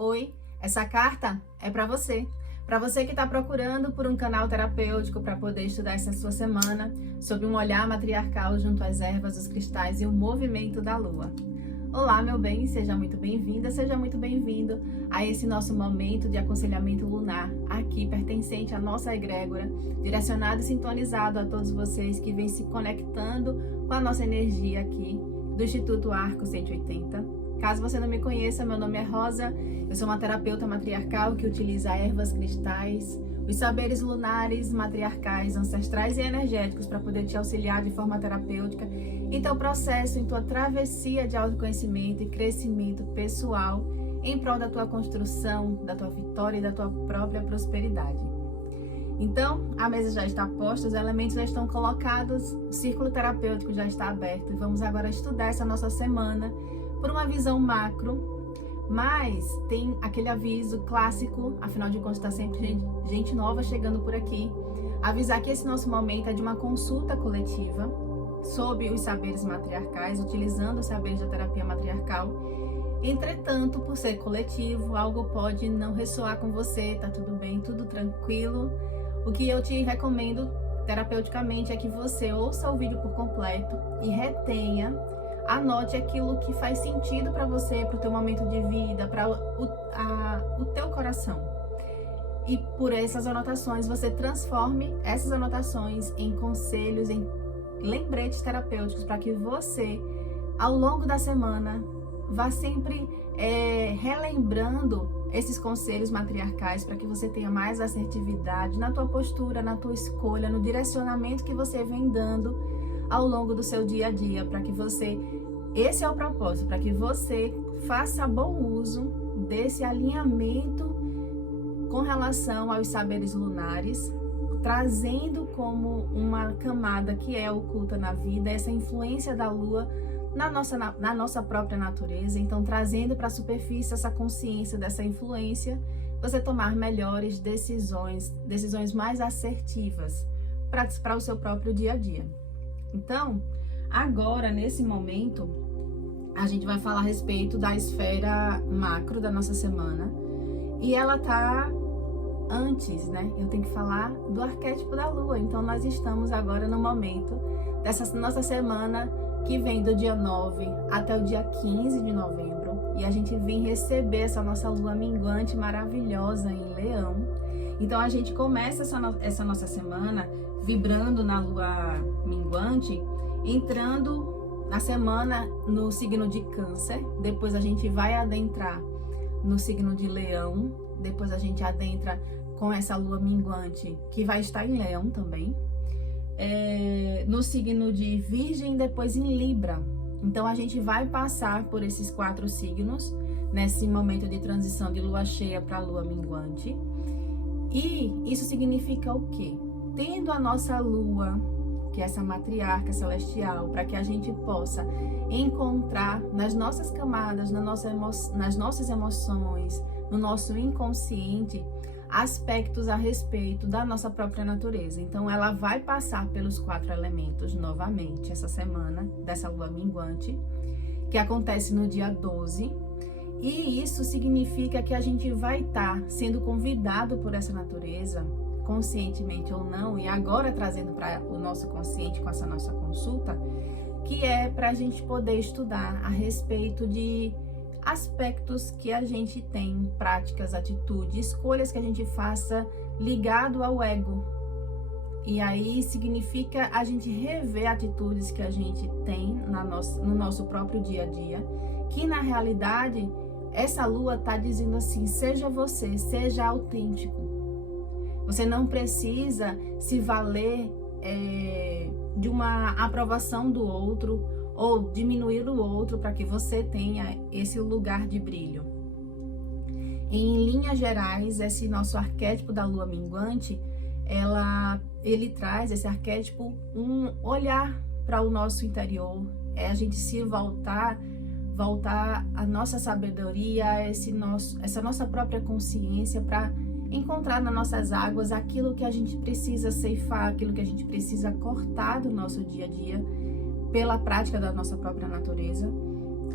Oi, essa carta é para você. Para você que está procurando por um canal terapêutico para poder estudar essa sua semana sobre um olhar matriarcal junto às ervas, os cristais e o movimento da lua. Olá, meu bem, seja muito bem-vinda, seja muito bem-vindo a esse nosso momento de aconselhamento lunar, aqui pertencente à nossa egrégora, direcionado e sintonizado a todos vocês que vêm se conectando com a nossa energia aqui do Instituto Arco 180. Caso você não me conheça, meu nome é Rosa, eu sou uma terapeuta matriarcal que utiliza ervas, cristais, os saberes lunares, matriarcais, ancestrais e energéticos para poder te auxiliar de forma terapêutica em teu processo, em tua travessia de autoconhecimento e crescimento pessoal em prol da tua construção, da tua vitória e da tua própria prosperidade. Então, a mesa já está posta, os elementos já estão colocados, o círculo terapêutico já está aberto e vamos agora estudar essa nossa semana por uma visão macro, mas tem aquele aviso clássico, afinal de contas está sempre gente nova chegando por aqui, avisar que esse nosso momento é de uma consulta coletiva sobre os saberes matriarcais, utilizando os saberes da terapia matriarcal. Entretanto, por ser coletivo, algo pode não ressoar com você, tá tudo bem, tudo tranquilo. O que eu te recomendo terapeuticamente é que você ouça o vídeo por completo e retenha, anote aquilo que faz sentido para você, para o teu momento de vida, para o teu coração. E por essas anotações, você transforme essas anotações em conselhos, em lembretes terapêuticos, para que você, ao longo da semana, vá sempre relembrando esses conselhos matriarcais, para que você tenha mais assertividade na tua postura, na tua escolha, no direcionamento que você vem dando ao longo do seu dia a dia, para que você, esse é o propósito, para que você faça bom uso desse alinhamento com relação aos saberes lunares, trazendo como uma camada que é oculta na vida, essa influência da lua na nossa própria natureza. Então, trazendo para a superfície essa consciência dessa influência, você tomar melhores decisões mais assertivas para o seu próprio dia a dia. Então, agora, nesse momento, a gente vai falar a respeito da esfera macro da nossa semana. E ela tá antes, né? Eu tenho que falar do arquétipo da lua. Então, nós estamos agora no momento dessa nossa semana que vem do dia 9 até o dia 15 de novembro. E a gente vem receber essa nossa lua minguante maravilhosa em Leão. Então, a gente começa essa nossa semana vibrando na lua minguante, entrando na semana no signo de Câncer, depois a gente vai adentrar no signo de Leão, depois a gente adentra com essa lua minguante, que vai estar em Leão também, no signo de Virgem, depois em Libra. Então a gente vai passar por esses 4 signos, nesse momento de transição de lua cheia para lua minguante. E isso significa o quê? Tendo a nossa lua, que é essa matriarca celestial, para que a gente possa encontrar nas nossas camadas, nas nossas emoções, no nosso inconsciente, aspectos a respeito da nossa própria natureza. Então, ela vai passar pelos 4 elementos novamente essa semana, dessa lua minguante, que acontece no dia 12. E isso significa que a gente vai estar sendo convidado por essa natureza, conscientemente ou não, e agora trazendo para o nosso consciente com essa nossa consulta, que é para a gente poder estudar a respeito de aspectos que a gente tem, práticas, atitudes, escolhas que a gente faça ligado ao ego. E aí significa a gente rever atitudes que a gente tem no nosso próprio dia a dia, que na realidade essa lua está dizendo assim: seja você, seja autêntico. Você não precisa se valer de uma aprovação do outro ou diminuir o outro para que você tenha esse lugar de brilho. Em linhas gerais, esse nosso arquétipo da lua minguante, ele traz esse arquétipo um olhar para o nosso interior, a gente se voltar a nossa sabedoria, essa nossa própria consciência, para encontrar nas nossas águas aquilo que a gente precisa ceifar, aquilo que a gente precisa cortar do nosso dia a dia, pela prática da nossa própria natureza.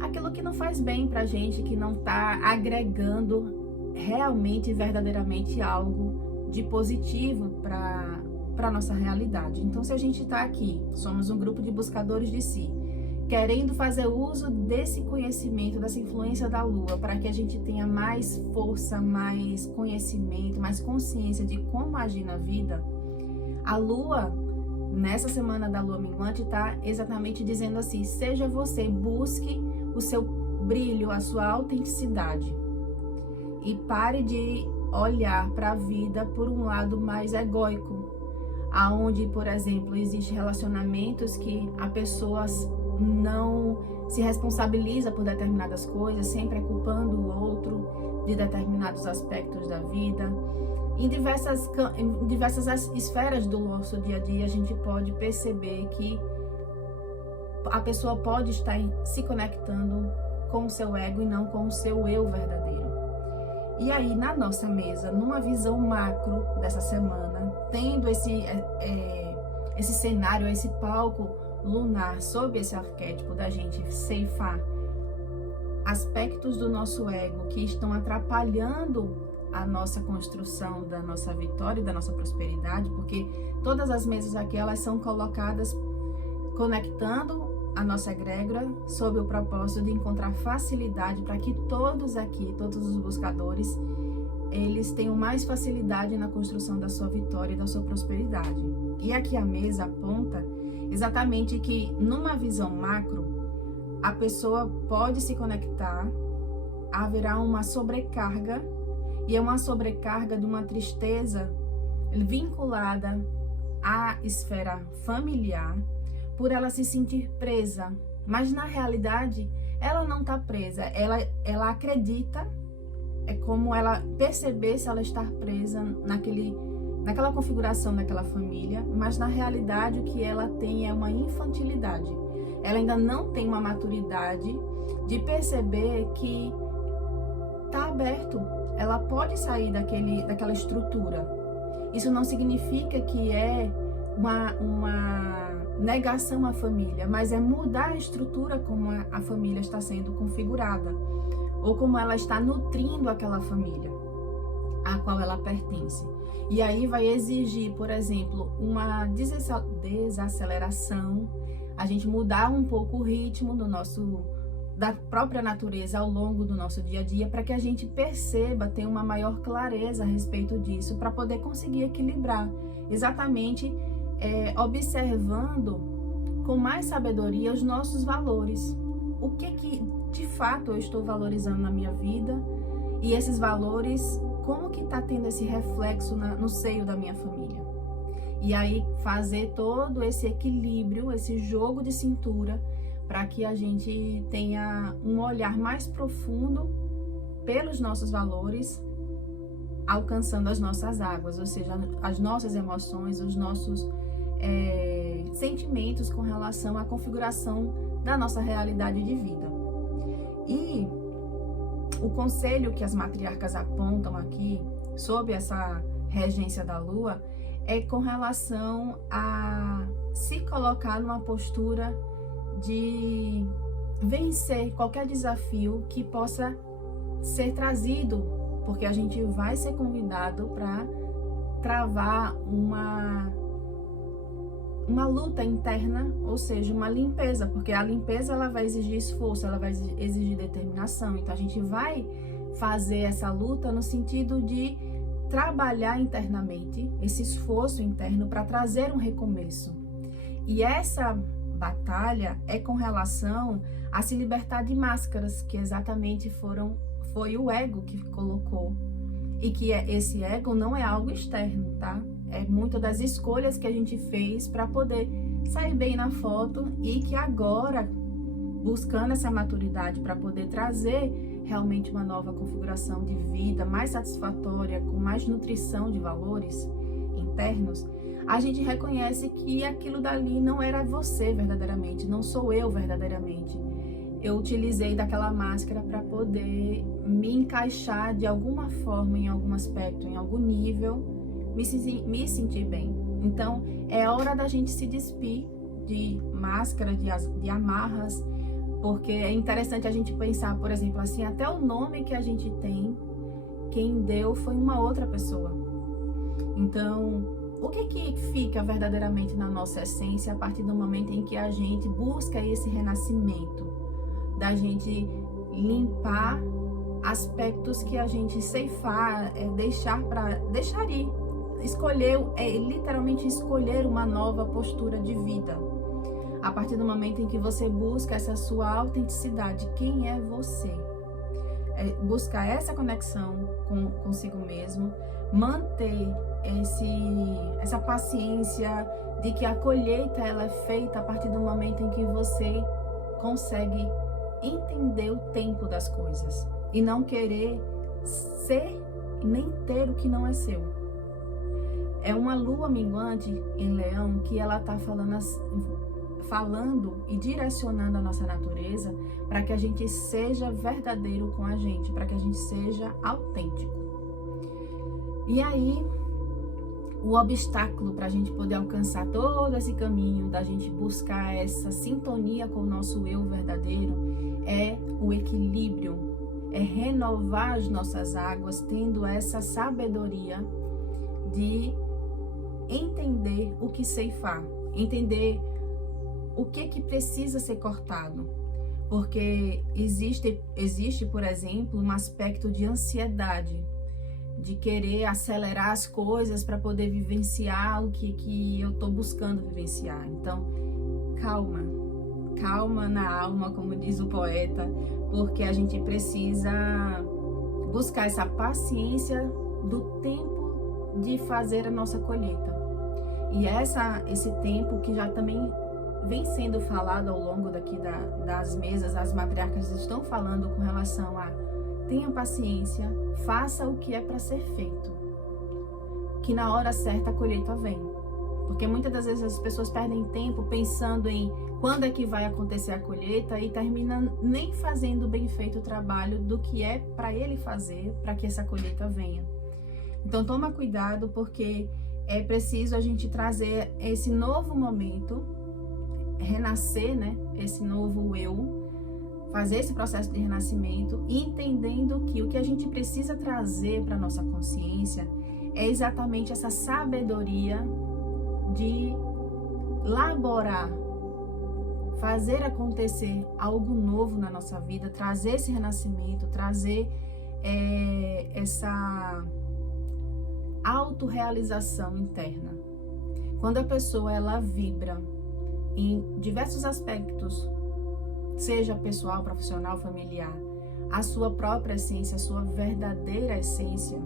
aquilo que não faz bem pra gente, que não tá agregando realmente e verdadeiramente algo de positivo para nossa realidade. Então, se a gente está aqui, somos um grupo de buscadores de si, querendo fazer uso desse conhecimento, dessa influência da Lua, para que a gente tenha mais força, mais conhecimento, mais consciência de como agir na vida, a Lua, nessa semana da Lua minguante, está exatamente dizendo assim: seja você, busque o seu brilho, a sua autenticidade. E pare de olhar para a vida por um lado mais egóico, aonde, por exemplo, existem relacionamentos que a pessoa não se responsabiliza por determinadas coisas, sempre é culpando o outro de determinados aspectos da vida. Em diversas esferas do nosso dia a dia, a gente pode perceber que a pessoa pode estar se conectando com o seu ego e não com o seu eu verdadeiro. E aí, na nossa mesa, numa visão macro dessa semana, tendo esse cenário, esse palco lunar sob esse arquétipo da gente ceifar aspectos do nosso ego que estão atrapalhando a nossa construção da nossa vitória e da nossa prosperidade, porque todas as mesas aqui, elas são colocadas conectando a nossa egrégora sob o propósito de encontrar facilidade para que todos aqui, todos os buscadores, eles tenham mais facilidade na construção da sua vitória e da sua prosperidade. E aqui a mesa aponta exatamente que numa visão macro, a pessoa pode se conectar, haverá uma sobrecarga, e é uma sobrecarga de uma tristeza vinculada à esfera familiar, por ela se sentir presa, mas na realidade ela não está presa, ela acredita, é como ela perceber se ela está presa naquela configuração daquela família, mas na realidade o que ela tem é uma infantilidade. Ela ainda não tem uma maturidade de perceber que está aberto, ela pode sair daquela estrutura. Isso não significa que é uma negação à família, mas é mudar a estrutura como a família está sendo configurada, ou como ela está nutrindo aquela família a qual ela pertence. E aí vai exigir, por exemplo, uma desaceleração, a gente mudar um pouco o ritmo da própria natureza ao longo do nosso dia a dia, para que a gente perceba, tenha uma maior clareza a respeito disso, para poder conseguir equilibrar, exatamente observando com mais sabedoria os nossos valores. O que de fato eu estou valorizando na minha vida, e esses valores, como que está tendo esse reflexo no seio da minha família. E aí fazer todo esse equilíbrio, esse jogo de cintura, para que a gente tenha um olhar mais profundo pelos nossos valores, alcançando as nossas águas, ou seja, as nossas emoções, os nossos sentimentos com relação à configuração da nossa realidade de vida. E o conselho que as matriarcas apontam aqui, sob essa regência da Lua, é com relação a se colocar numa postura de vencer qualquer desafio que possa ser trazido, porque a gente vai ser convidado para travar uma luta interna, ou seja, uma limpeza, porque a limpeza ela vai exigir esforço, ela vai exigir determinação. Então a gente vai fazer essa luta no sentido de trabalhar internamente, esse esforço interno para trazer um recomeço. E essa batalha é com relação a se libertar de máscaras que exatamente foi o ego que colocou. E que esse ego não é algo externo, tá? É muito das escolhas que a gente fez para poder sair bem na foto, e que agora, buscando essa maturidade para poder trazer realmente uma nova configuração de vida mais satisfatória, com mais nutrição de valores internos, a gente reconhece que aquilo dali não era você verdadeiramente, não sou eu verdadeiramente. Eu utilizei daquela máscara para poder me encaixar de alguma forma, em algum aspecto, em algum nível, me sentir bem. Então, é hora da gente se despir de máscara, de amarras, Porque é interessante a gente pensar, por exemplo, assim, até o nome que a gente tem, quem deu foi uma outra pessoa. Então, o que fica verdadeiramente na nossa essência a partir do momento em que a gente busca esse renascimento, da gente limpar aspectos que a gente ceifar, deixar ir, escolher, literalmente escolher uma nova postura de vida. A partir do momento em que você busca essa sua autenticidade, quem é você? Buscar essa conexão consigo mesmo, manter essa paciência de que a colheita ela é feita a partir do momento em que você consegue entender o tempo das coisas e não querer ser nem ter o que não é seu. É uma lua minguante em Leão que ela está falando e direcionando a nossa natureza para que a gente seja verdadeiro com a gente, para que a gente seja autêntico. E aí, o obstáculo para a gente poder alcançar todo esse caminho, da gente buscar essa sintonia com o nosso eu verdadeiro, é o equilíbrio, é renovar as nossas águas, tendo essa sabedoria de entender o que ceifar, entender o que precisa ser cortado. Porque existe, por exemplo, um aspecto de ansiedade, de querer acelerar as coisas para poder vivenciar o que eu estou buscando vivenciar. Então, calma na alma, como diz o poeta, porque a gente precisa buscar essa paciência do tempo de fazer a nossa colheita. E esse tempo que já também vem sendo falado ao longo daqui das mesas, as matriarcas estão falando com relação a tenha paciência, faça o que é para ser feito, que na hora certa a colheita vem. Porque muitas das vezes as pessoas perdem tempo pensando em quando é que vai acontecer a colheita e terminam nem fazendo bem feito o trabalho do que é para ele fazer para que essa colheita venha. Então toma cuidado, porque é preciso a gente trazer esse novo momento, renascer, né? Esse novo eu, fazer esse processo de renascimento, entendendo que o que a gente precisa trazer para nossa consciência é exatamente essa sabedoria de laborar, fazer acontecer algo novo na nossa vida, trazer esse renascimento, trazer essa autorrealização interna. Quando a pessoa ela vibra em diversos aspectos, seja pessoal, profissional, familiar, a sua própria essência, a sua verdadeira essência,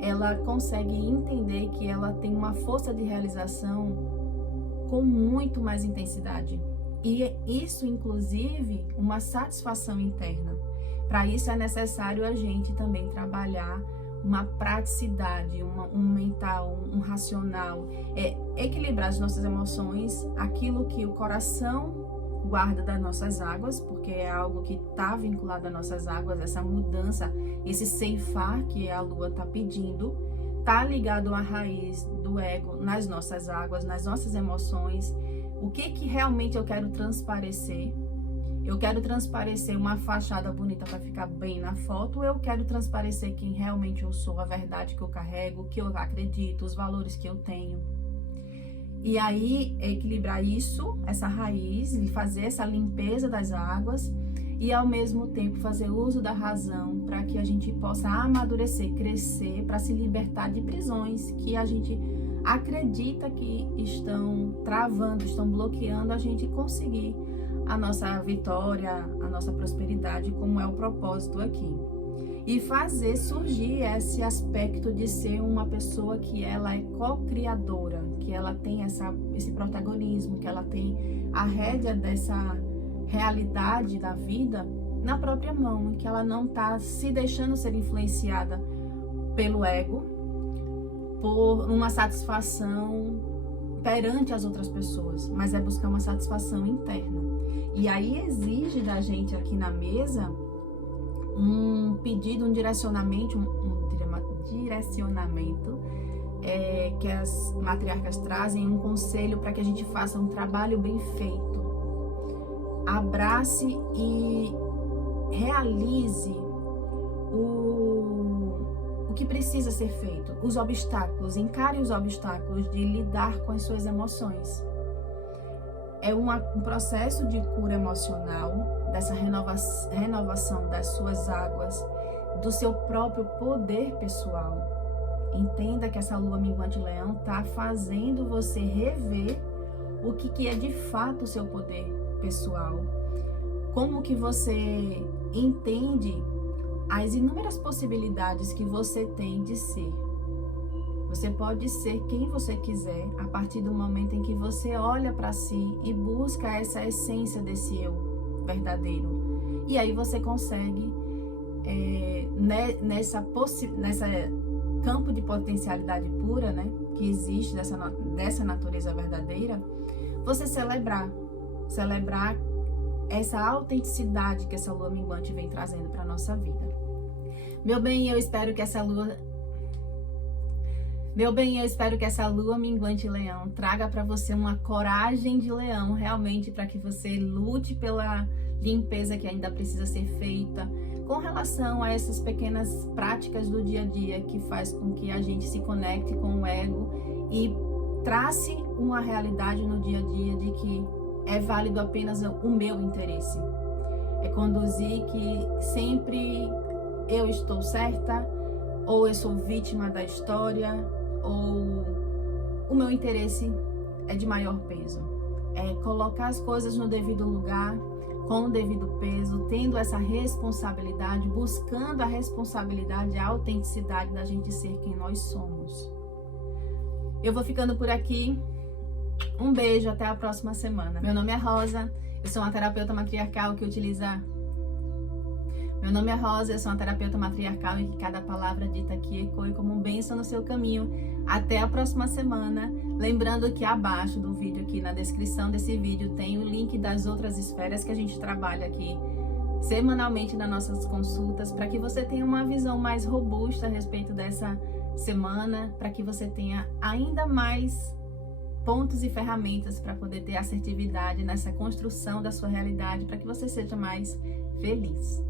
ela consegue entender que ela tem uma força de realização com muito mais intensidade. E isso, inclusive, uma satisfação interna. Para isso é necessário a gente também trabalhar uma praticidade, um mental, um racional, equilibrar as nossas emoções, aquilo que o coração guarda das nossas águas, porque é algo que está vinculado às nossas águas, essa mudança, esse ceifar que a lua está pedindo, está ligado à raiz do ego nas nossas águas, nas nossas emoções. O que realmente eu quero transparecer? Eu quero transparecer uma fachada bonita para ficar bem na foto, ou eu quero transparecer quem realmente eu sou, a verdade que eu carrego, o que eu acredito, os valores que eu tenho. E aí, equilibrar isso, essa raiz, e fazer essa limpeza das águas e, ao mesmo tempo, fazer uso da razão para que a gente possa amadurecer, crescer, para se libertar de prisões que a gente acredita que estão travando, estão bloqueando a gente conseguir a nossa vitória, a nossa prosperidade, como é o propósito aqui. E fazer surgir esse aspecto de ser uma pessoa que ela é co-criadora, que ela tem esse protagonismo, que ela tem a rédea dessa realidade da vida na própria mão, que ela não está se deixando ser influenciada pelo ego, por uma satisfação perante as outras pessoas, mas é buscar uma satisfação interna. E aí exige da gente aqui na mesa um pedido, um direcionamento, que as matriarcas trazem, um conselho para que a gente faça um trabalho bem feito. abrace e realize o que precisa ser feito, os obstáculos, encare os obstáculos de lidar com as suas emoções. É um processo de cura emocional, dessa renovação das suas águas, do seu próprio poder pessoal. Entenda que essa lua minguante leão está fazendo você rever o que é de fato o seu poder pessoal. Como que você entende as inúmeras possibilidades que você tem de ser. Você pode ser quem você quiser a partir do momento em que você olha para si e busca essa essência desse eu verdadeiro. E aí você consegue, nessa campo de potencialidade pura, né, que existe dessa natureza verdadeira, você celebrar essa autenticidade que essa lua minguante vem trazendo para a nossa vida. Meu bem, eu espero que essa lua minguante leão traga para você uma coragem de leão, realmente, para que você lute pela limpeza que ainda precisa ser feita, com relação a essas pequenas práticas do dia a dia que faz com que a gente se conecte com o ego e trace uma realidade no dia a dia de que é válido apenas o meu interesse. É conduzir que sempre eu estou certa, ou eu sou vítima da história, ou o meu interesse é de maior peso. É colocar as coisas no devido lugar, com o devido peso, tendo essa responsabilidade, buscando a responsabilidade, a autenticidade da gente ser quem nós somos. Eu vou ficando por aqui. Um beijo, até a próxima semana. Meu nome é Rosa, eu sou uma terapeuta matriarcal que utiliza... Meu nome é Rosa, eu sou uma terapeuta matriarcal e que cada palavra dita aqui ecoe como um bênção no seu caminho. Até a próxima semana. Lembrando que abaixo do vídeo, aqui na descrição desse vídeo, tem o link das outras esferas que a gente trabalha aqui semanalmente nas nossas consultas, para que você tenha uma visão mais robusta a respeito dessa semana, para que você tenha ainda mais pontos e ferramentas para poder ter assertividade nessa construção da sua realidade, para que você seja mais feliz.